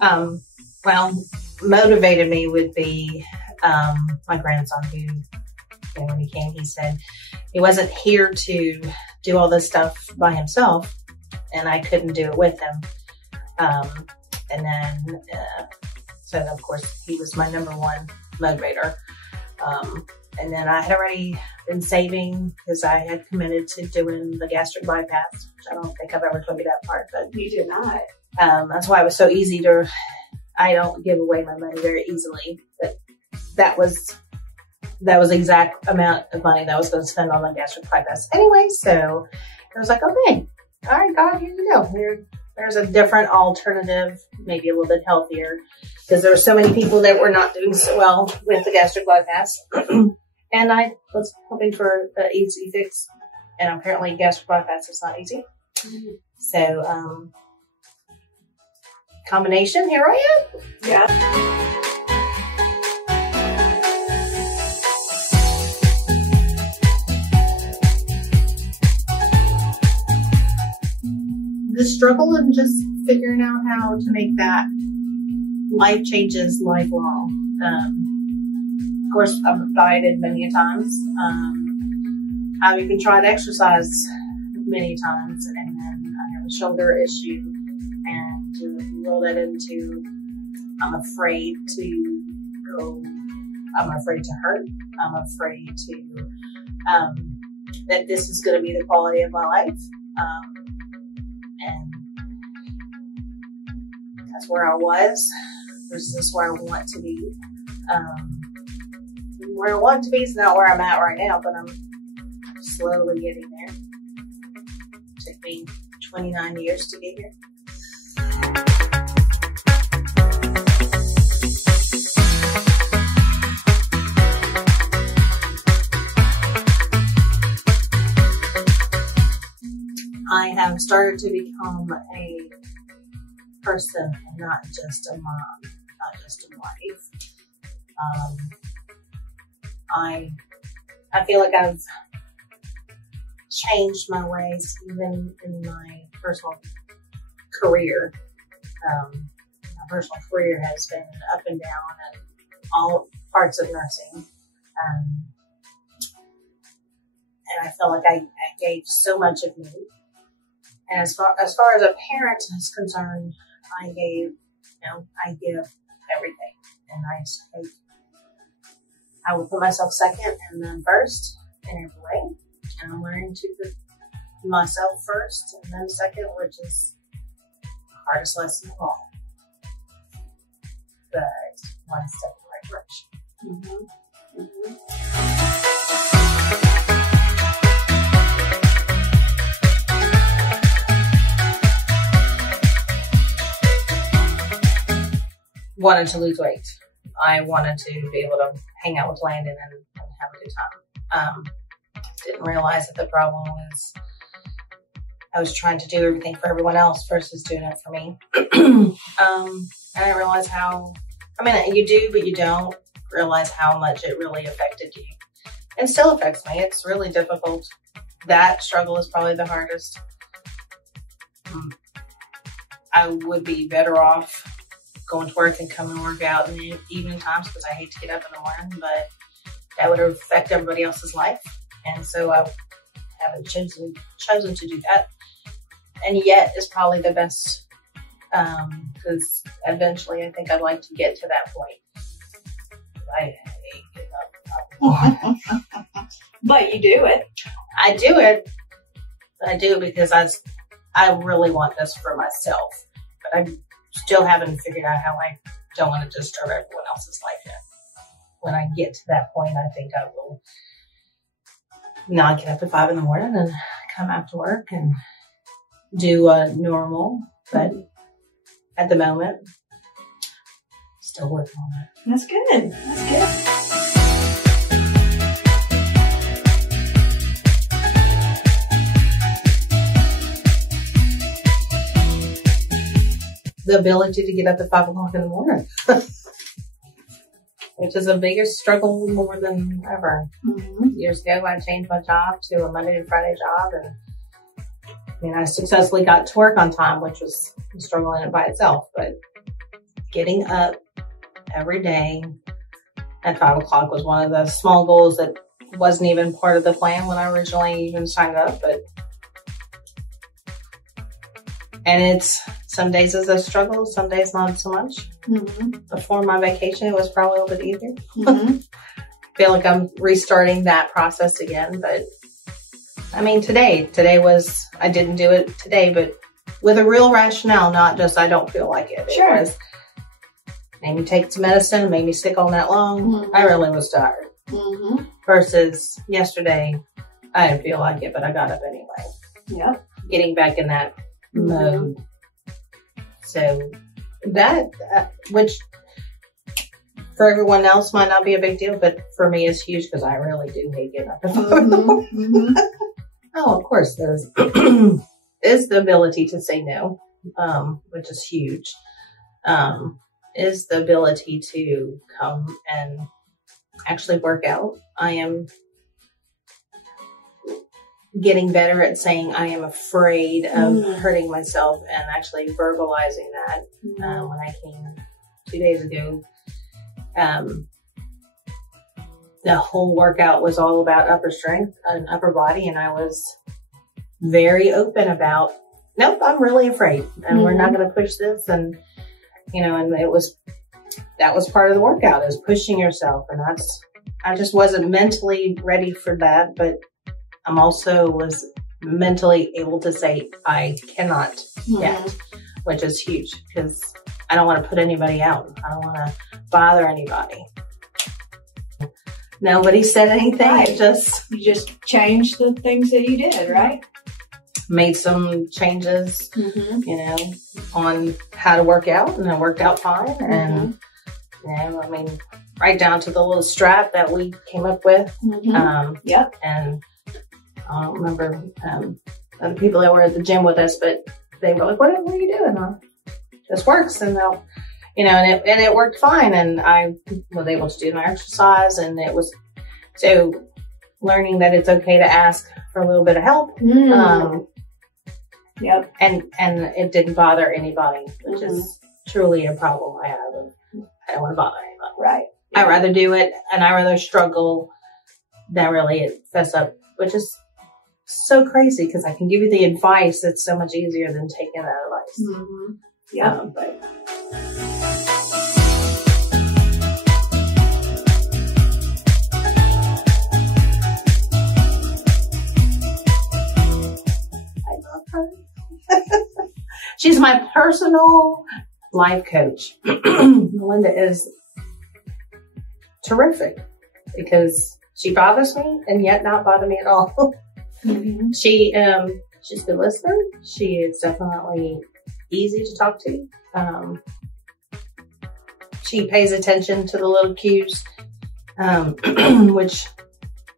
Well, motivated me would be my grandson, who, when he came, he said he wasn't here to do all this stuff by himself, and I couldn't do it with him. And then, so of course, he was my number one motivator. And then I had already been saving because I had committed to doing the gastric bypass, which I don't think I've ever told you that part, but you did not. That's why it was so easy to, I don't give away my money very easily, but that was the exact amount of money that I was going to spend on the gastric bypass anyway. So I was like, okay, all right, God, here you go. There's a different alternative, maybe a little bit healthier, because there were so many people that were not doing so well with the gastric bypass. And I was hoping for an easy fix, and apparently gastric bypass is not easy. So, combination, here I am. Yeah. The struggle of just figuring out how to make that life changes lifelong. Of course, I've dieted many times. I've even tried exercise many times, and then I have a shoulder issue, and to roll that into, I'm afraid to go, I'm afraid to hurt, I'm afraid to, that this is going to be the quality of my life. And that's where I was versus where I want to be. Where I want to be is not where I'm at right now, but I'm slowly getting there. It took me 29 years to get here. I have started to become a person, not just a mom, not just a wife. I feel like I've changed my ways even in my personal career. My personal career has been up and down and all parts of nursing. And I feel like I gave so much of me. And as far as a parent is concerned, I give everything. And I will put myself second and then first in every way. And I'm learning to put myself first and then second, which is the hardest lesson of all. But one step in the right direction. Wanted to lose weight. I wanted to be able to hang out with Landon and have a good time. Didn't realize that the problem was I was trying to do everything for everyone else versus doing it for me. And I realized you do, but you don't realize how much it really affected you. And still affects me. It's really difficult. That struggle is probably the hardest. I would be better off going to work and coming to work out in the evening times because I hate to get up in the morning, but that would affect everybody else's life. And so I haven't chosen to do that. And yet it's probably the best because eventually I think I'd like to get to that point. I hate getting up. But you do it. I do it. I do it because I really want this for myself. But I still haven't figured out how I don't want to disturb everyone else's life yet. When I get to that point, I think I will not get up at 5 in the morning and come after work and do normal. But at the moment, still working on that. That's good. That's good. The ability to get up at 5 o'clock in the morning, which is a bigger struggle more than ever. Years ago, I changed my job to a Monday to Friday job, and I successfully got to work on time, which was a struggle in it by itself. But getting up every day at 5 o'clock was one of the small goals that wasn't even part of the plan when I originally even signed up, and it's some days is a struggle, some days not so much. Before my vacation, it was probably a little bit easier. I feel like I'm restarting that process again, but I mean, today was, I didn't do it today, but with a real rationale, not just I don't feel like it. Sure. It was, made me take some medicine, made me sick all night long. I really was tired. Versus yesterday, I didn't feel like it, but I got up anyway. Yep. Getting back in that mode. So that, which for everyone else might not be a big deal, but for me it's huge because I really do hate getting up. Oh, of course, there's is the ability to say no, which is huge. Is the ability to come and actually work out. I am getting better at saying I am afraid of hurting myself and actually verbalizing that. When I came 2 days ago, the whole workout was all about upper strength and upper body, and I was very open about, nope, I'm really afraid and we're not going to push this. And, you know, and that was part of the workout, is pushing yourself. And I just wasn't mentally ready for that, but I'm also was mentally able to say I cannot yet, which is huge because I don't want to put anybody out. I don't want to bother anybody. Nobody said anything. Right. You just changed the things that you did, right? Made some changes, you know, on how to work out, and I worked out fine. And, you know, I mean, right down to the little strap that we came up with. Yep. And I don't remember the people that were at the gym with us, but they were like, what are you doing? This works. And they'll, you know, and it worked fine. And I was able to do my exercise, and it was, so learning that it's okay to ask for a little bit of help. Yep. And it didn't bother anybody, which is truly a problem I have. I don't want to bother anybody. Right. I'd rather do it, and I'd rather struggle than really fess up, which is so crazy because I can give you the advice that's so much easier than taking that advice. Yeah. But I love her. She's my personal life coach. Melinda is terrific because she bothers me and yet not bother me at all. She's a good listener. She is definitely easy to talk to. She pays attention to the little cues, which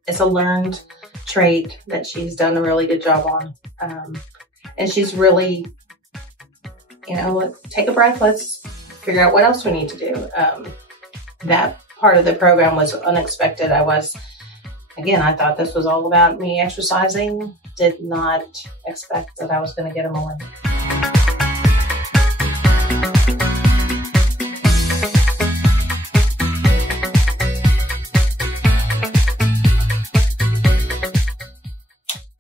is a learned trait that she's done a really good job on. And she's really, you know, take a breath. Let's figure out what else we need to do. That part of the program was unexpected. I thought this was all about me exercising. Did not expect that I was going to get a Melinda.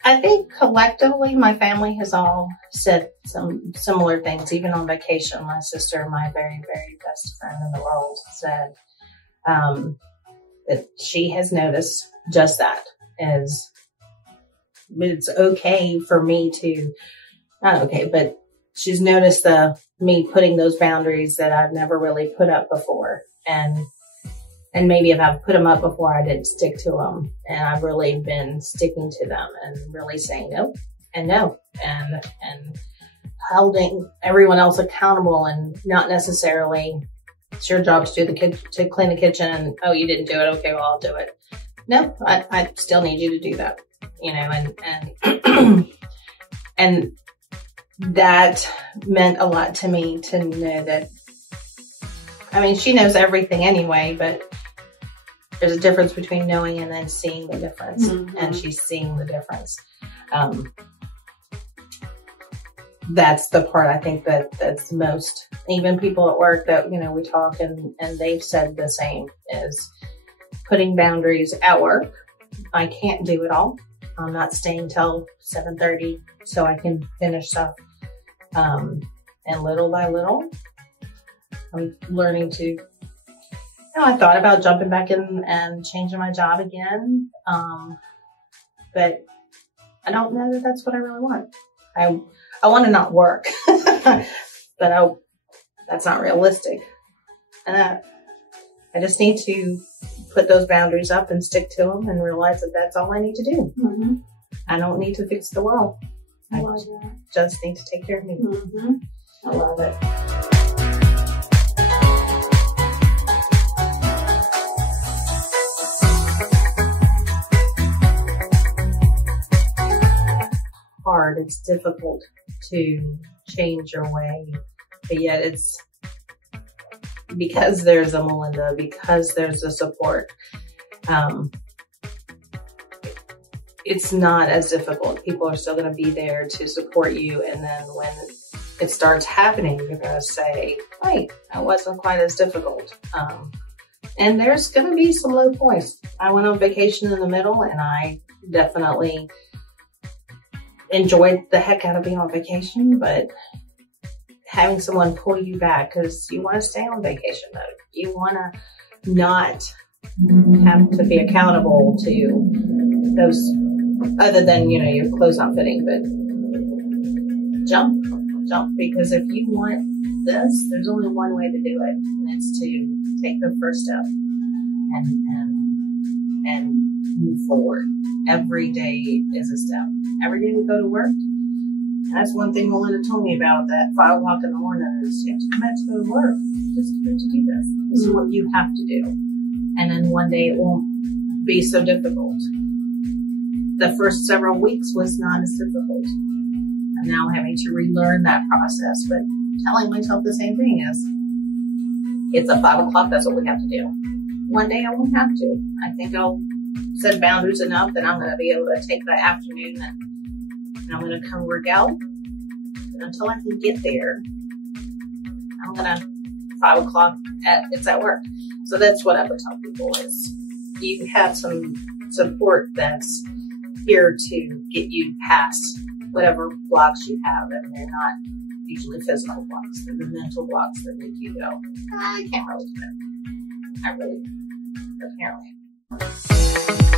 I think collectively, my family has all said some similar things. Even on vacation, my sister, my very, very best friend in the world, said that she has noticed just that. It's okay for me to, not okay, but she's noticed me putting those boundaries that I've never really put up before. And maybe if I've put them up before, I didn't stick to them. And I've really been sticking to them and really saying no and no, and holding everyone else accountable, and not necessarily it's your job to to clean the kitchen. And, oh, you didn't do it. Okay, well, I'll do it. No, I still need you to do that, you know, and that meant a lot to me to know that, I mean, she knows everything anyway, but there's a difference between knowing and then seeing the difference. And she's seeing the difference. that's the part I think that's most, even people at work that, we talk and they've said the same, is putting boundaries at work. I can't do it all. I'm not staying till 7:30 so I can finish stuff. And little by little, I'm learning to, I thought about jumping back in and changing my job again. But I don't know that that's what I really want. I want to not work, but that's not realistic. And I just need to put those boundaries up and stick to them and realize that that's all I need to do. Mm-hmm. I don't need to fix the world. I just need to take care of me. Mm-hmm. I love it. Hard. It's difficult to change your way, but yet it's because there's a Melinda, because there's a support. It's not as difficult. People are still going to be there to support you, and then when it starts happening, you're going to say, "Wait, that wasn't quite as difficult." And there's going to be some low points. I went on vacation in the middle, and I definitely enjoyed the heck out of being on vacation, but having someone pull you back, because you want to stay on vacation mode. You want to not have to be accountable to those, other than, your clothes not fitting, but jump, because if you want this, there's only one way to do it, and it's to take the first step and move forward. Every day is a step. Every day we go to work. And that's one thing Melinda told me about that 5 o'clock in the morning is you have to commit to go to work. Just commit to do this. This is what you have to do. And then one day it won't be so difficult. The first several weeks was not as difficult. I'm now having to relearn that process, but telling myself the same thing is, it's a 5 o'clock, that's what we have to do. One day I won't have to. I think I'll set boundaries enough that I'm going to be able to take the afternoon and I'm going to come work out. And until I can get there, I'm going to 5 o'clock it's at work. So that's what I would tell people is you have some support that's here to get you past whatever blocks you have. And they're not usually physical blocks. They're the mental blocks that make you go, I can't really do that. I really, apparently.